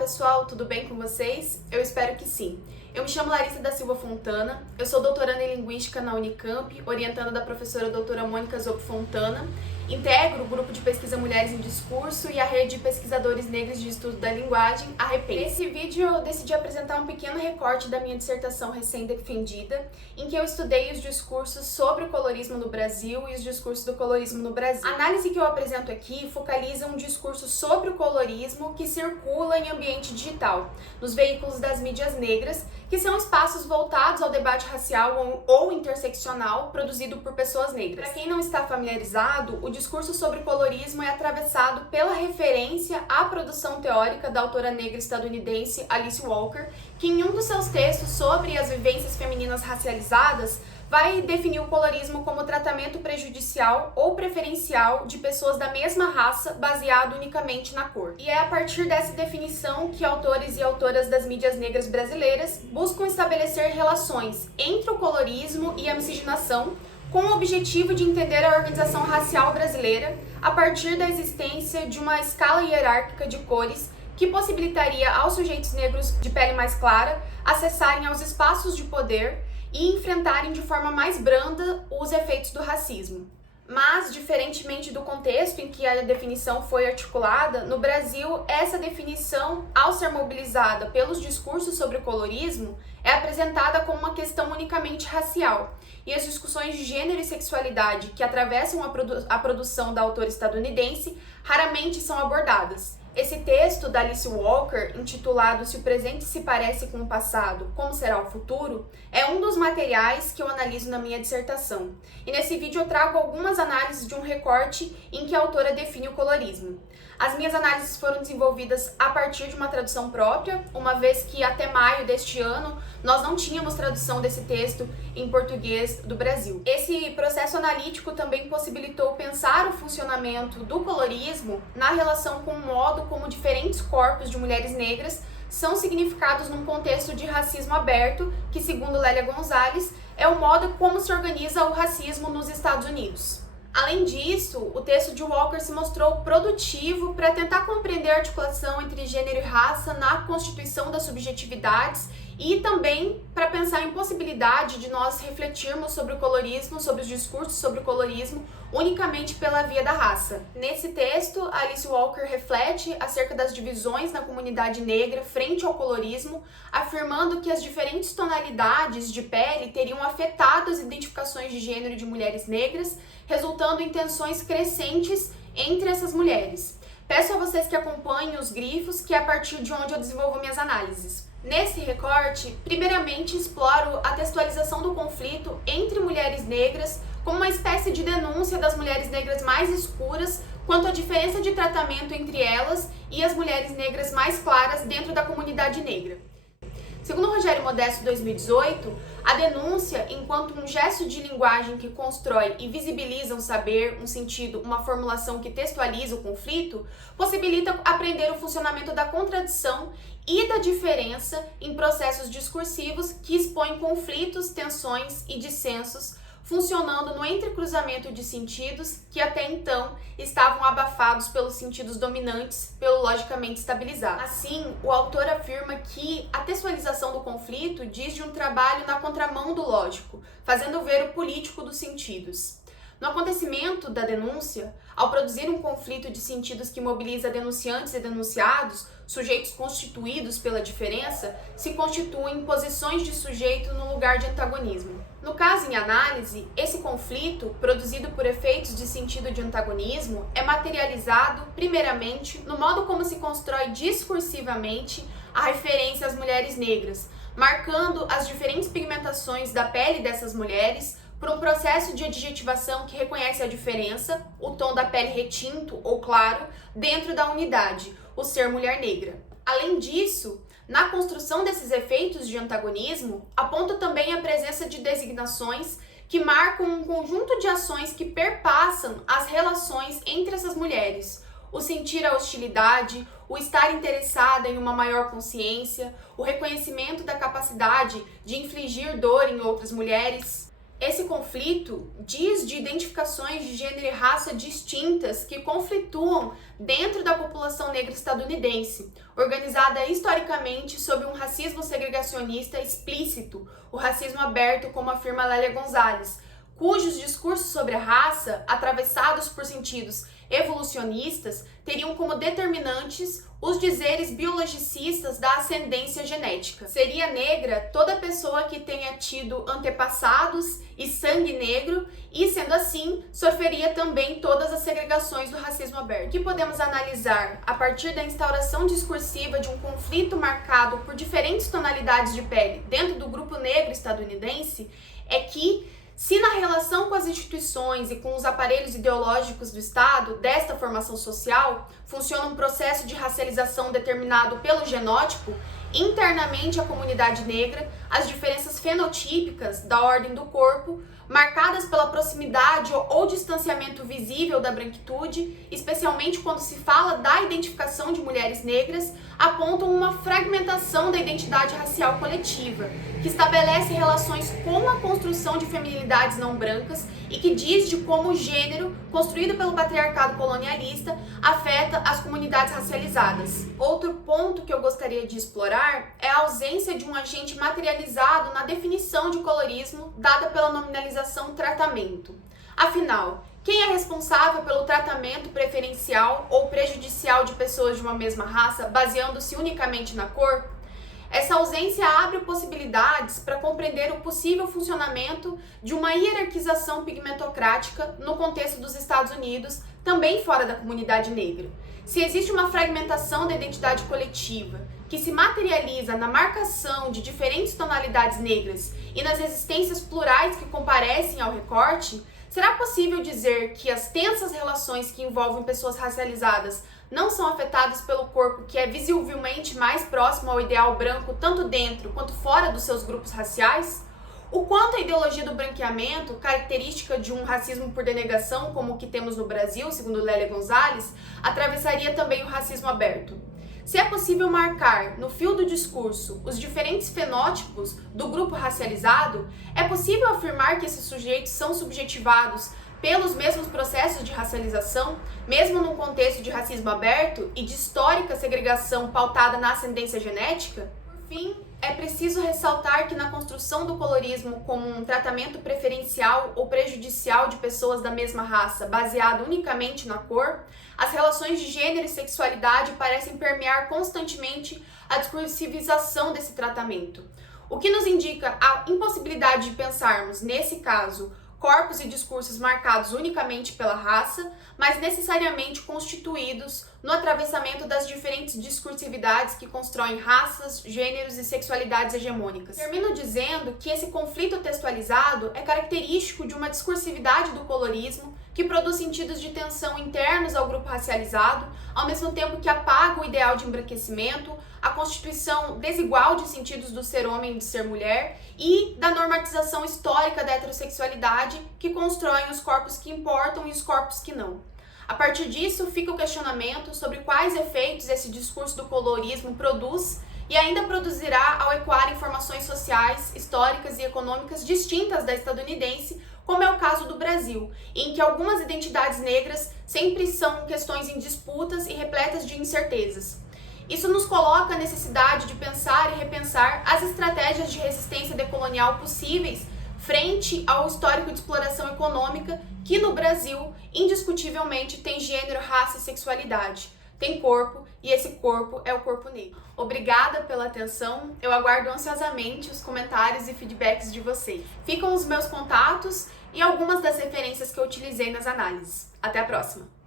pessoal, tudo bem com vocês? Eu espero que sim. Eu me chamo Larissa da Silva Fontana, eu sou doutoranda em Linguística na Unicamp, orientanda da professora doutora Mônica Zoppo Fontana, integro o grupo de pesquisa Mulheres em Discurso e a rede de pesquisadores negros de estudo da linguagem, a REPEN. Nesse vídeo eu decidi apresentar um pequeno recorte da minha dissertação recém-defendida, em que eu estudei os discursos sobre o colorismo no Brasil e os discursos do colorismo no Brasil. A análise que eu apresento aqui focaliza um discurso sobre o colorismo que circula em ambiente digital, nos veículos das mídias negras, que são espaços voltados ao debate racial ou interseccional produzido por pessoas negras. Para quem não está familiarizado, o discurso sobre colorismo é atravessado pela referência à produção teórica da autora negra estadunidense Alice Walker, que em um dos seus textos sobre as vivências femininas racializadas vai definir o colorismo como tratamento prejudicial ou preferencial de pessoas da mesma raça baseado unicamente na cor. E é a partir dessa definição que autores e autoras das mídias negras brasileiras buscam estabelecer relações entre o colorismo e a miscigenação, com o objetivo de entender a organização racial brasileira a partir da existência de uma escala hierárquica de cores que possibilitaria aos sujeitos negros de pele mais clara acessarem aos espaços de poder e enfrentarem de forma mais branda os efeitos do racismo. Mas, diferentemente do contexto em que a definição foi articulada, no Brasil, essa definição, ao ser mobilizada pelos discursos sobre o colorismo, é apresentada como uma questão unicamente racial, e as discussões de gênero e sexualidade que atravessam a produção da autora estadunidense raramente são abordadas. Esse texto da Alice Walker, intitulado Se o Presente se Parece com o Passado, Como Será o Futuro?, é um dos materiais que eu analiso na minha dissertação. E nesse vídeo eu trago algumas análises de um recorte em que a autora define o colorismo. As minhas análises foram desenvolvidas a partir de uma tradução própria, uma vez que até maio deste ano nós não tínhamos tradução desse texto em português do Brasil. Esse processo analítico também possibilitou pensar o funcionamento do colorismo na relação com o modo como diferentes corpos de mulheres negras são significados num contexto de racismo aberto, que, segundo Lélia Gonzalez, é o modo como se organiza o racismo nos Estados Unidos. Além disso, o texto de Walker se mostrou produtivo para tentar compreender a articulação entre gênero e raça na constituição das subjetividades e também para pensar em possibilidade de nós refletirmos sobre o colorismo, sobre os discursos sobre o colorismo, unicamente pela via da raça. Nesse texto, Alice Walker reflete acerca das divisões na comunidade negra frente ao colorismo, afirmando que as diferentes tonalidades de pele teriam afetado as identificações de gênero de mulheres negras, resultando em tensões crescentes entre essas mulheres. Peço a vocês que acompanhem os grifos, que é a partir de onde eu desenvolvo minhas análises. Nesse recorte, primeiramente exploro a textualização do conflito entre mulheres negras como uma espécie de denúncia das mulheres negras mais escuras quanto à diferença de tratamento entre elas e as mulheres negras mais claras dentro da comunidade negra. Segundo Rogério Modesto, 2018, a denúncia, enquanto um gesto de linguagem que constrói e visibiliza um saber, um sentido, uma formulação que textualiza o conflito, possibilita aprender o funcionamento da contradição e da diferença em processos discursivos que expõem conflitos, tensões e dissensos, funcionando no entrecruzamento de sentidos que até então estavam abafados pelos sentidos dominantes, pelo logicamente estabilizado. Assim, o autor afirma que a textualização do conflito diz de um trabalho na contramão do lógico, fazendo ver o político dos sentidos. No acontecimento da denúncia, ao produzir um conflito de sentidos que mobiliza denunciantes e denunciados, sujeitos constituídos pela diferença, se constituem posições de sujeito no lugar de antagonismo. No caso em análise, esse conflito, produzido por efeitos de sentido de antagonismo, é materializado, primeiramente, no modo como se constrói discursivamente a referência às mulheres negras, marcando as diferentes pigmentações da pele dessas mulheres por um processo de adjetivação que reconhece a diferença, o tom da pele retinto ou claro, dentro da unidade, o ser mulher negra. Além disso, na construção desses efeitos de antagonismo, aponta também a presença de designações que marcam um conjunto de ações que perpassam as relações entre essas mulheres. O sentir a hostilidade, o estar interessada em uma maior consciência, o reconhecimento da capacidade de infligir dor em outras mulheres. Esse conflito diz de identificações de gênero e raça distintas que conflituam dentro da população negra estadunidense, organizada historicamente sob um racismo segregacionista explícito, o racismo aberto, como afirma Lélia Gonzalez, cujos discursos sobre a raça, atravessados por sentidos evolucionistas, teriam como determinantes os dizeres biologicistas da ascendência genética. Seria negra toda pessoa que tenha tido antepassados e sangue negro e, sendo assim, sofreria também todas as segregações do racismo aberto. O que podemos analisar a partir da instauração discursiva de um conflito marcado por diferentes tonalidades de pele dentro do grupo negro estadunidense é que, se na relação com as instituições e com os aparelhos ideológicos do Estado, desta formação social, funciona um processo de racialização determinado pelo genótipo, internamente a comunidade negra, as diferenças fenotípicas da ordem do corpo, marcadas pela proximidade ou distanciamento visível da branquitude, especialmente quando se fala da identificação de mulheres negras, apontam uma fragmentação da identidade racial coletiva, que estabelece relações com a construção de feminilidades não brancas e que diz de como o gênero, construído pelo patriarcado colonialista, afeta as comunidades racializadas. Outro ponto que eu gostaria de explorar é a ausência de um agente materializado na definição de colorismo dada pela nominalização tratamento. Afinal, quem é responsável pelo tratamento preferencial ou prejudicial de pessoas de uma mesma raça, baseando-se unicamente na cor? Essa ausência abre possibilidades para compreender o possível funcionamento de uma hierarquização pigmentocrática no contexto dos Estados Unidos, também fora da comunidade negra. Se existe uma fragmentação da identidade coletiva que se materializa na marcação de diferentes tonalidades negras e nas resistências plurais que comparecem ao recorte, será possível dizer que as tensas relações que envolvem pessoas racializadas não são afetadas pelo corpo que é visivelmente mais próximo ao ideal branco, tanto dentro quanto fora dos seus grupos raciais? O quanto a ideologia do branqueamento, característica de um racismo por denegação como o que temos no Brasil, segundo Lélia Gonzalez, atravessaria também o racismo aberto? Se é possível marcar no fio do discurso os diferentes fenótipos do grupo racializado, é possível afirmar que esses sujeitos são subjetivados pelos mesmos processos de racialização, mesmo num contexto de racismo aberto e de histórica segregação pautada na ascendência genética? Por fim, é preciso ressaltar que na construção do colorismo como um tratamento preferencial ou prejudicial de pessoas da mesma raça, baseado unicamente na cor, as relações de gênero e sexualidade parecem permear constantemente a discursivização desse tratamento, o que nos indica a impossibilidade de pensarmos, nesse caso, corpos e discursos marcados unicamente pela raça, mas necessariamente constituídos no atravessamento das diferentes discursividades que constroem raças, gêneros e sexualidades hegemônicas. Termino dizendo que esse conflito textualizado é característico de uma discursividade do colorismo que produz sentidos de tensão internos ao grupo racializado, ao mesmo tempo que apaga o ideal de embranquecimento, a constituição desigual de sentidos do ser homem e de ser mulher e da normatização histórica da heterossexualidade que constroem os corpos que importam e os corpos que não. A partir disso, fica o questionamento sobre quais efeitos esse discurso do colorismo produz e ainda produzirá ao ecoar informações sociais, históricas e econômicas distintas da estadunidense, como é o caso do Brasil, em que algumas identidades negras sempre são questões em disputas e repletas de incertezas. Isso nos coloca a necessidade de pensar e repensar as estratégias de resistência decolonial possíveis frente ao histórico de exploração econômica que no Brasil indiscutivelmente tem gênero, raça e sexualidade. Tem corpo e esse corpo é o corpo negro. Obrigada pela atenção, eu aguardo ansiosamente os comentários e feedbacks de vocês. Ficam os meus contatos e algumas das referências que eu utilizei nas análises. Até a próxima!